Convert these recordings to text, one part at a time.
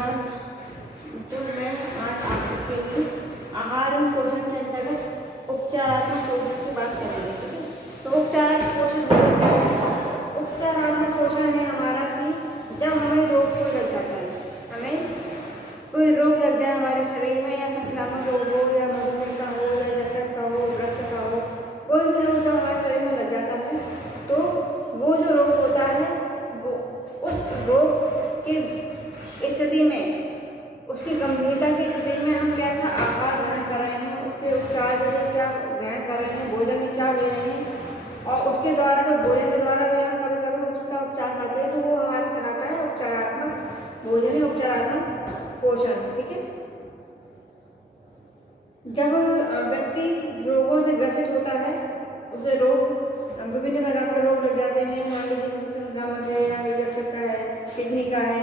नमस्कार। तो मैं आज आपके लिए आहार एवं पोषण के अंतर्गत उपचारात्मक पोषण की बात करेंगे। ठीक है, तो उपचारात्मक पोषण है हमारा कि जब हमें रोग कोई लग जाता है, हमें कोई रोग लग जाए हमारे शरीर में, या संक्रामक रोग हो, या मधुमेह का हो, या जकड़ का हो, रक्त का हो, कोई भी रोग जब हमारे शरीर में लग जाता है तो वो जो रोग होता है वो उस रोग की स्थिति में, उसकी गंभीरता की स्थिति में हम कैसा आहार ग्रहण कर रहे हैं, उसके उपचार के लिए क्या ग्रहण कर रहे हैं, भोजन में क्या ले रहे हैं, और उसके द्वारा जो भोजन के द्वारा भी हम कभी कभी उसका उपचार करते हैं तो वो हमारा कहलाता है उपचारात्मक भोजन या उपचारात्मक पोषण। ठीक है, जब व्यक्ति रोगों से ग्रसित होता है, उसे रोग विभिन्न प्रकार के रोग लग जाते हैं, मान लीजिए संक्रामक है या यकृत का है, किडनी का है,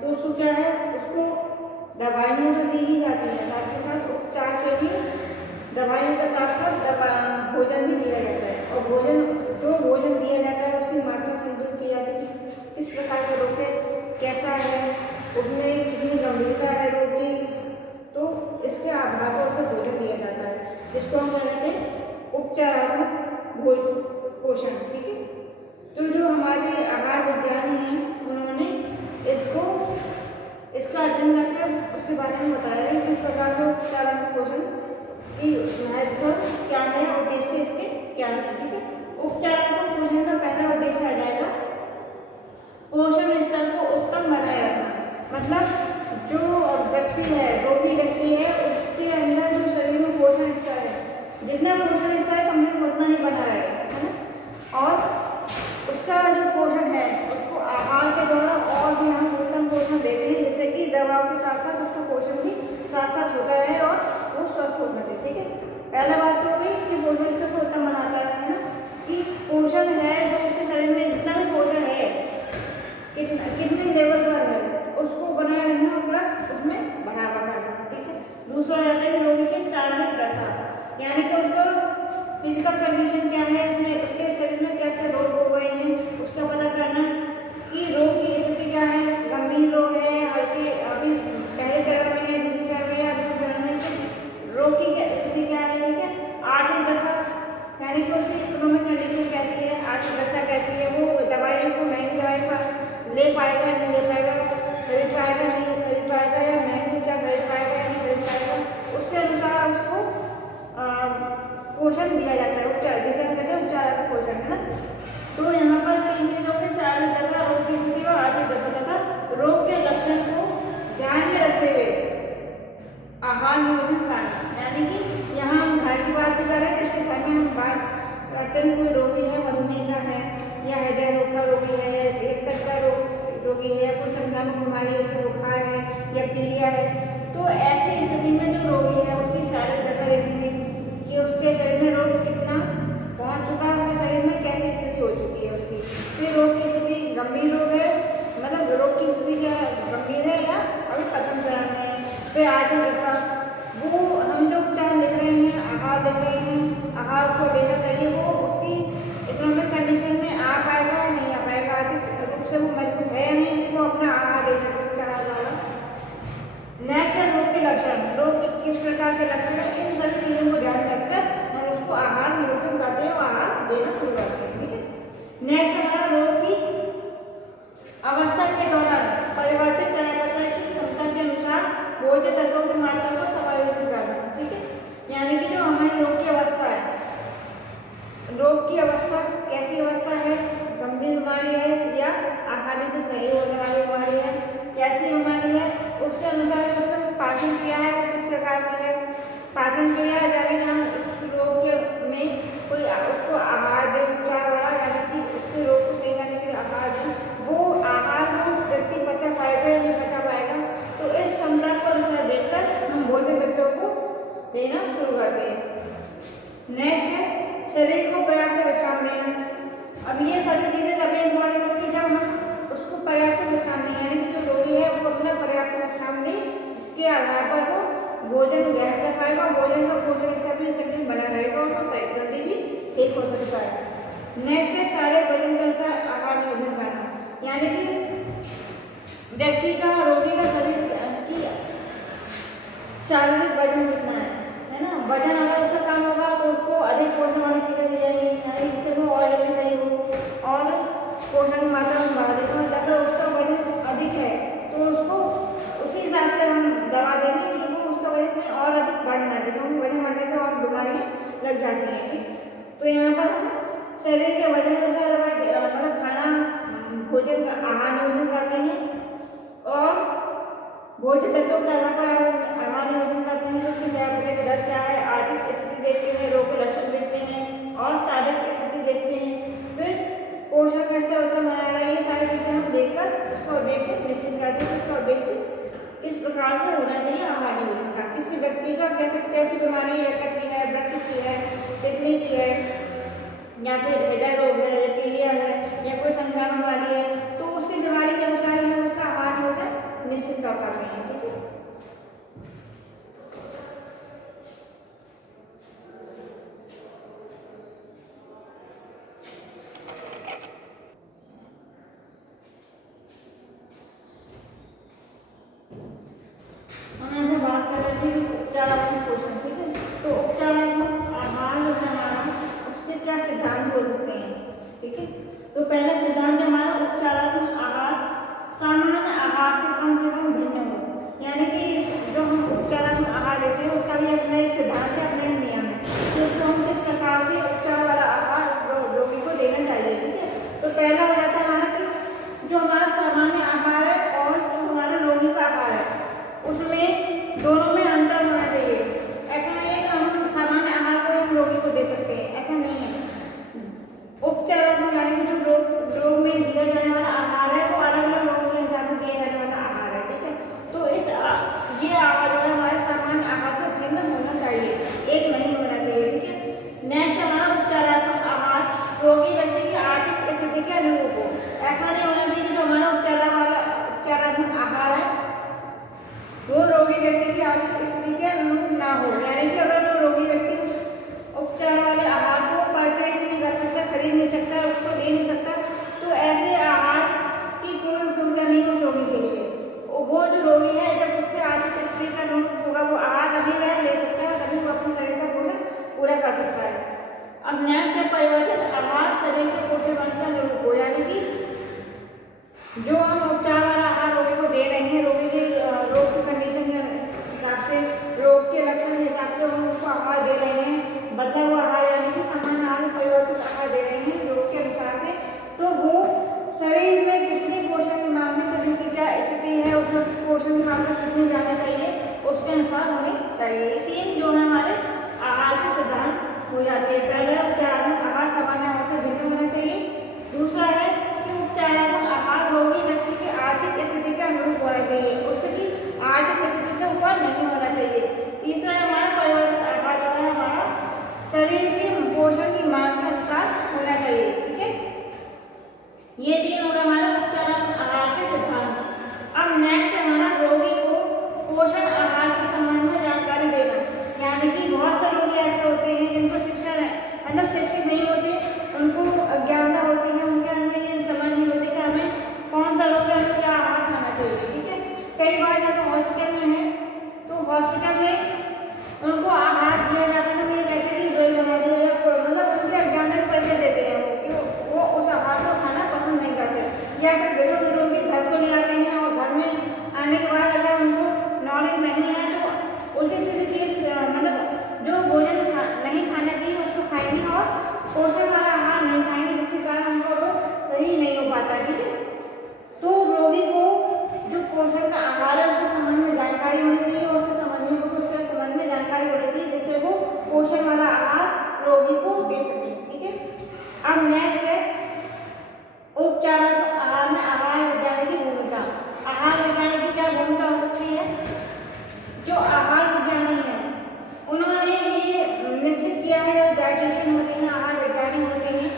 तो उसको क्या है, उसको दवाइयाँ तो दी ही जाती हैं, साथ के साथ उपचार के लिए दवाइयों के साथ साथ भोजन भी दिया जाता है, और भोजन दिया जाता है उसकी मात्रा संतुलित की जाती है कि किस प्रकार का रोग है, कैसा है, उसमें कितनी गंभीरता है रोग की, तो इसके आधार पर उसे भोजन दिया जाता है, जिसको हम कहते हैं उपचारात्मक पोषण। ठीक है, तो जो हमारे आहार विज्ञानी हैं उन्होंने इसका अध्ययन करके उसके बारे में बताया है किस प्रकार से उपचारात्मक पोषण की महत्व क्या है, उद्देश्य इसके क्या है। ठीक है, उपचारात्मक पोषण का पहला उद्देश्य आ जाएगा पोषण स्तर को उत्तम बनाए रखना। मतलब जो व्यक्ति है, रोगी व्यक्ति है, उसके अंदर जो शरीर में पोषण स्तर है, जितना पोषण स्तर कम से कम उतना ही बना रहेगा, है ना, और उसका जो पोषण है उसको आहार के द्वारा और भी हम उत्तम पोषण देते हैं, जैसे कि दवाओं के साथ साथ उसका पोषण भी साथ साथ होता रहे और वो स्वस्थ हो सके। ठीक है, पहला बात तो होगी कि पोषण स्तर को उत्तम बनाता है ना, कि पोषण है जो उसके शरीर में जितना भी पोषण है, कितने लेवल पर है, उसको बनाए रखना और प्लस उसमें बढ़ावा करना। ठीक है, दूसरा रहता है कि रोगी की शारीरिक दशा, यानी कि उसको फिजिकल कंडीशन क्या है, उसमें उसके शरीर में क्या क्या रोग हो गए हैं उसका पता करना, कि रोग की स्थिति क्या है, गंभीर रोग है, हल्के अभी पहले चरण में है, दूसरे चरण में या दूसरे चरण में, रोग की स्थिति क्या है। ठीक है, आर्थिक दशा, यानी कि उसकी इकोनॉमिक कंडीशन कैसी है, आर्थिक दशा कैसी है, वो दवाइयों को महंगी दवाई पर ले पाएगा नहीं ले पाएगा, खरीद पाएगा नहीं खरीद पाएगा, या महंगी उपचार खरीद पाएगा या नहीं खरीद पाएगा, उसके अनुसार उसको पोषण दिया जाता है, उपचार जिसे हम कहते हैं उपचारात्मक पोषण, है ना। तो यहाँ पर तीन चीजों के शारीरिक दशा, रोग की स्थिति और आर्थिक दशा तथा रोग के लक्षण को ध्यान में रखते हुए आहार नियोजन करना, यानी कि यहाँ हम घर की बात भी कर रहे हैं, जैसे घर में हम बात करते हैं कोई रोगी है, मधुमेह का है, या हृदय रोग का रोगी है, यकृत का रोगी है, कोई संक्रामक बीमारी है, उसको बुखार है या पीलिया है, तो ऐसी स्थिति में जो रोगी है उसकी शारीरिक दशा देखेंगे कि उसके शरीर में रोग कितना पहुंच चुका है, उसके शरीर में कैसी स्थिति हो चुकी है उसकी, फिर रोग की स्थिति गंभीर रोग है, मतलब रोग की स्थिति क्या गंभीर है या अभी प्रथम चरण में है, फिर आर्थिक दशा, वो हम जो उपचार लिख रहे हैं, आहार लिख रहे हैं, आहार को लेना चाहिए, वो उसकी इकोनॉमिक कंडीशन में आ पाएगा या नहीं आ पाएगा, आर्थिक रूप से वो मजबूत है या नहीं कि वो अपना आहार ले सके उपचार द्वारा। नेक्स्ट है रोग के लक्षण, रोग किस प्रकार के लक्षण है, इन सभी चीजों को ध्यान रखकर हम उसको आहार नियोजन करते हैं और आहार देना शुरू करते हैं। ठीक है, नेक्स्ट हमारा रोग की अवस्था के दौरान परिवर्तित चयापचय की क्षमता के अनुसार भोज्य तत्वों की मात्रा को समायोजित करना। ठीक है, यानी कि जो हमारी रोग की अवस्था है, रोग की अवस्था कैसी अवस्था है, गंभीर बीमारी है या आसानी से सही होने वाली बीमारी है, कैसी बीमारी है, उसके अनुसार उसका पाचन क्रिया है वो किस प्रकार की है, पाचन क्रिया यानी हम उस रोग के में कोई उसको आहार दे उपचार वाला, यानी कि उसके रोग को सही करने के लिए आहार दे, वो आहार को व्यक्ति पचा पाएगा या नहीं पचा पाएगा, तो इस क्षमता को अनुसार देखकर हम भोजन तत्वों को देना शुरू करते हैं। नेक्स्ट है शरीर को पर्याप्त विश्राम देना। अब ये सभी चीज़ें तभी इम्पोर्टेंट होती है जब हम उसको पर्याप्त विश्राम दें, यानी कि जो रोगी है वो अपना पर्याप्त विश्राम दे, जिसके आधार पर वो भोजन ग्रहण कर पाएगा, भोजन का पोषण स्तर भी शरीर में बना रहेगा और वो सही जल्दी भी ठीक हो सकता है। नेक्स्ट है सारे वजन के अनुसार आहार नियोजन करना, यानी कि व्यक्ति का रोगी का शरीर शारीरिक वजन कितना है ना। वजन अगर उसका कम होगा तो उसको अधिक पोषण वाली चीज़ें दी जाएंगी, यानी जिससे वो और जल्दी सही हो और पोषण की मात्रा में बढ़ा देते हैं। अगर उसका वजन अधिक है तो उसको उसी हिसाब से हम दवा देंगे कि वो उसका वजन में और अधिक बढ़ ना दे, क्योंकि वजन बढ़ने से और बीमारियाँ लग जाती हैं। ठीक, तो यहाँ पर हम शरीर के वजन अनुसार दवा मतलब खाना भोजन का आहार नियोजन करते हैं और भोजन तत्वों के आधार पर आहार नियोजन करते हैं। उसकी चयापचय की दर क्या है, आर्थिक स्थिति देखते हैं, रोग के लक्षण देखते हैं और शारीरिक स्थिति देखते हैं। फिर पोषण का स्तर उत्तम बनाएगा, ये सारी चीजें हम देखकर उसका उद्देश्य निश्चित करते हैं। उसका उद्देश्य किस प्रकार से होना चाहिए आहार नियोजन का, किसी व्यक्ति का कैसी बीमारी है, कथी है, वृक्क की है, किडनी की है, या फिर हृदय रोग है, पीलिया है, या कोई संक्रामक वाली है, तो उसकी बीमारी के अनुसार हम उसका आहार नियोजन निश्चित कर पाते हैं। ठीक है, हम यहाँ बात कर रहे थे उपचारात्मक पोषण। ठीक है, तो उपचारात्मक आहार जो है हमारा, उसके क्या सिद्धांत हो सकते हैं। ठीक है, तो पहला सिद्धांत हमारा उपचारात्मक आहार सामान्य आहार से कम भिन्न हो, यानी कि जो हम उपचारात्मक आहार देते हैं उसका भी अपना एक सिद्धांत है, अपना एक नियम है कि उसको हम किस प्रकार से उपचार वाला आहार रोगी को देना चाहिए। ठीक है, तो पहला हो जाता है हमारा कि जो हमारा सामान्य आहार है और जो हमारा रोगी का आहार है उसमें दोनों में अंतर होना चाहिए। ऐसा नहीं है कि हम सामान्य आहार को हम रोगी को दे सकते हैं, ऐसा नहीं है। उपचारात्मक यानी कि जो रोग में दिया जाने वाला आहार है वो अलग अलग रोगों के हिसाब से दिया जाने वाला आहार है। ठीक है, तो ये आहार जो है हमारे सामान्य आहार से भिन्न होना चाहिए, एक नहीं होना चाहिए। ठीक है, नेक्स्ट हमारा उपचारात्मक आहार रोगी व्यक्ति की आर्थिक स्थिति के अनुरूप हो। ऐसा नहीं होना चाहिए कि जो हमारा उपचारात्मक आहार है वो रोगी व्यक्ति की आर्थिक स्थिति के अनुरूप ना हो, यानी कि अगर वो रोगी व्यक्ति उस उपचार वाले आहार को परचेज नहीं कर सकता, खरीद नहीं सकता, उसको ले नहीं सकता, तो ऐसे आहार की कोई उपयोगिता नहीं उस रोगी के लिए। वो जो रोगी है जब उसके आर्थिक स्थिति का अनुरूप होगा वो आहार कभी वह ले सकता है, कभी वो अपने शरीर का पोषण पूरा कर सकता है। अब नेक्स्ट है परिवर्तित आहार शरीर के पोषण के अनुरूप हो, यानी कि जो हम उपचार वाला आहार रोगी को दे रहे हैं, रोगी के रोग की कंडीशन के हिसाब से, रोग के लक्षण के हिसाब से हम उसको आहार दे रहे हैं, बदला हुआ आहार यानी कि सामान्य आहार में परिवर्तित आहार दे रहे हैं रोग के अनुसार से, तो वो शरीर में कितनी पोषण की मांग में शरीर की क्या स्थिति है, उसमें पोषण की मात्रा कितनी जाना चाहिए उसके अनुसार होनी चाहिए। ये तीन जो है हमारे आहार के सिद्धांत हो जाते हैं। पहला उपचारात्मक आहार सामान्य आहार से भिन्न होना चाहिए, दूसरा है कि उपचारात्मक आहार रोगी व्यक्ति की आर्थिक स्थिति के अनुरूप होना चाहिए, उसकी आर्थिक स्थिति से ऊपर नहीं होना चाहिए, तीसरा है हमारा परिवर्तित आहार जो है हमारा शरीर की पोषण की मांग के अनुसार होना चाहिए। ठीक है, ये तीन होगा हमारा उपचारात्मक आहार के सिद्धांत। अब नेक्स्ट हमारा रोगी को पोषण आहार के संबंध में जानकारी देना, यानी कि बहुत से रोगी ऐसे होते हैं जिनको शिक्षा मतलब शिक्षित नहीं होते, उनको अज्ञानता होती है, उनके अंदर ये समझ नहीं होती कि हमें कौन सा रोग है, हमें क्या आहार खाना चाहिए। ठीक है, कई बार जब हॉस्पिटल में है तो हॉस्पिटल में उनको आहार दिया जाता है, तो ये कहते हैं कि वेल बना दिया, मतलब उनके अज्ञानता का परिचय देते हैं वो कि वो उस आहार को खाना पसंद नहीं करते, या फिर जो रोगी घर को ले आते हैं और घर में आने के बाद अगर उनको नॉलेज नहीं है तो उल्टी सीधी चीज़ मतलब जो भोजन नहीं खाना चाहिए उसको खाएंगे और पोषण वाला आहार नहीं खाएंगे, जिसके कारण उनको रोग सही नहीं हो पाता। ठीक है, तो रोगी को जो पोषण का आहार है उसके संबंध में जानकारी होनी चाहिए और उसके संबंध में जानकारी होनी चाहिए जिससे वो पोषण वाला आहार रोगी को दे सके। ठीक है, अब नेक्स्ट है उपचारात्मक आहार में आहार विज्ञान की भूमिका। आहार विज्ञान की क्या भूमिका हो सकती है, जो आहार विज्ञानी है उन्होंने ये निश्चित किया है, जो डाइटिशियन होते हैं, आहार विज्ञानी होते हैं,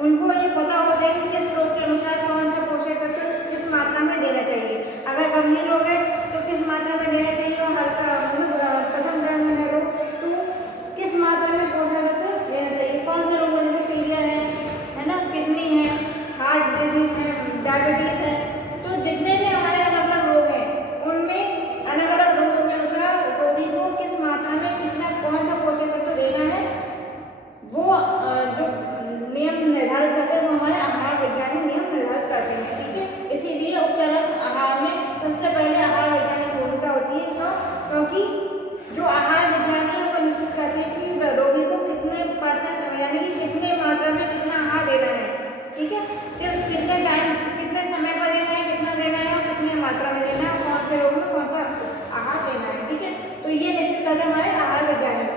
उनको ये पता होता है कि किस रोग के अनुसार कौन सा पोषक तत्व किस मात्रा में देना चाहिए। अगर गंभीर रोग है तो किस मात्रा में देना चाहिए, और हल्का मतलब प्रथम चरण में है रोग तो किस मात्रा में पोषक तत्व देना चाहिए। कौन से रोग जैसे पीलिया है ना, किडनी है, हार्ट डिजीज है, डायबिटीज है, तो जितने भी हमारे अलग अलग रोग हैं उनमें अलग अलग रोगों के अनुसार रोगी हमारे आहार वैज्ञानिक नियम निर्धारित करते हैं, ठीक है। इसीलिए उपचारात्मक आहार में सबसे पहले आहार वैज्ञानिक भूमिका होती है, क्यों? क्योंकि जो आहार वैज्ञानिक है वो निश्चित करते हैं कि रोगी को कितने % यानी कि कितने मात्रा में कितना आहार देना है, ठीक है। कितने टाइम कितने समय पर देना है, कितना देना है, कितने मात्रा में देना है, कौन से रोग में कौन सा आहार देना है, ठीक है। तो ये निश्चित करते हैं हमारे आहार वैज्ञानिक।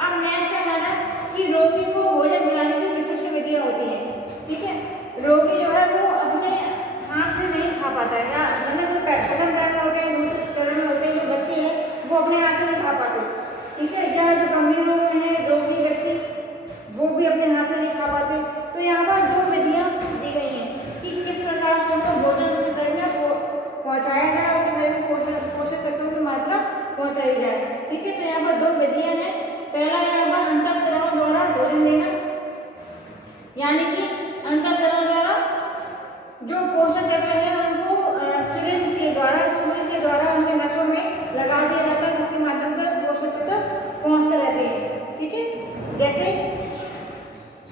अब नेक्स्ट है हमारा कि रोगी को भोजन दिलाने की विशिष्ट विधियाँ होती हैं, ठीक है। रोगी जो है वो अपने हाथ से नहीं खा पाता है, या मतलब जो प्रथम चरण में होते हैं, दूसरे चरण में होते हैं, जो बच्चे हैं वो अपने हाथ से नहीं खा पाते, ठीक है। या जो गंभीर रोग में है रोगी व्यक्ति वो भी अपने हाथ से नहीं खा पाते। तो यहाँ पर 2 विधियाँ दी गई हैं कि किस प्रकार से उनको भोजन उनके शरीर में पहुँचाया जाए, उनके शरीर में पोषक तत्वों की मात्रा पहुँचाई जाए, ठीक है। तो यहाँ पर 2 विधियाँ हैं। पहला यहाँ पर अंतःस्राव द्वारा भोजन देना, यानी कि अंतःस्राव द्वारा जो पोषक तत्व है उनको सिरिंज के द्वारा, सुई के द्वारा उनके नसों में लगा दिया जाता है, जिसके माध्यम से पोषक तत्व पहुँचते रहते हैं, ठीक है। जैसे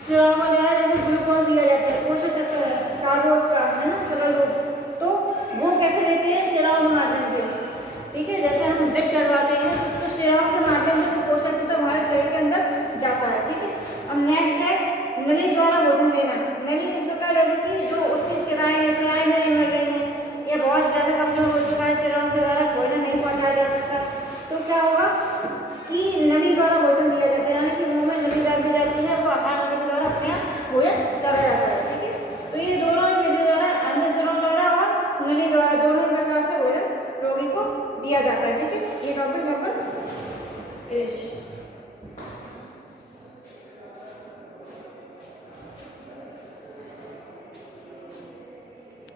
स्राव में जैसे ग्लूकोज दिया जाता है, पोषक तत्व कार्बोज का, है ना, सरल रूप, तो वो कैसे देते हैं? स्राव के माध्यम से, ठीक है। जैसे हम ड्रिप चढ़वाते हैं तो स्राव के माध्यम से पोषक तत्व हमारे शरीर के अंदर जाता है, ठीक है। अब नेक्स्ट है नली द्वारा भोजन देना। नली किस प्रकार? जैसे कि जो उसकी शिराएं नहीं मिल रही हैं, या बहुत ज़्यादा कमजोर हो चुका है, शिराओं के द्वारा भोजन नहीं पहुँचाया जा सकता, तो क्या होगा कि नली द्वारा भोजन दिया जाता है, यानी कि मुँह में नली डाल दी जाती है, वो आहार नली द्वारा अपने भोजन चला जाता है, ठीक है। तो ये दोनों विधि द्वारा, अंतःस्राव द्वारा और नली द्वारा, दोनों प्रकार से भोजन रोगी को दिया जाता है, ठीक है।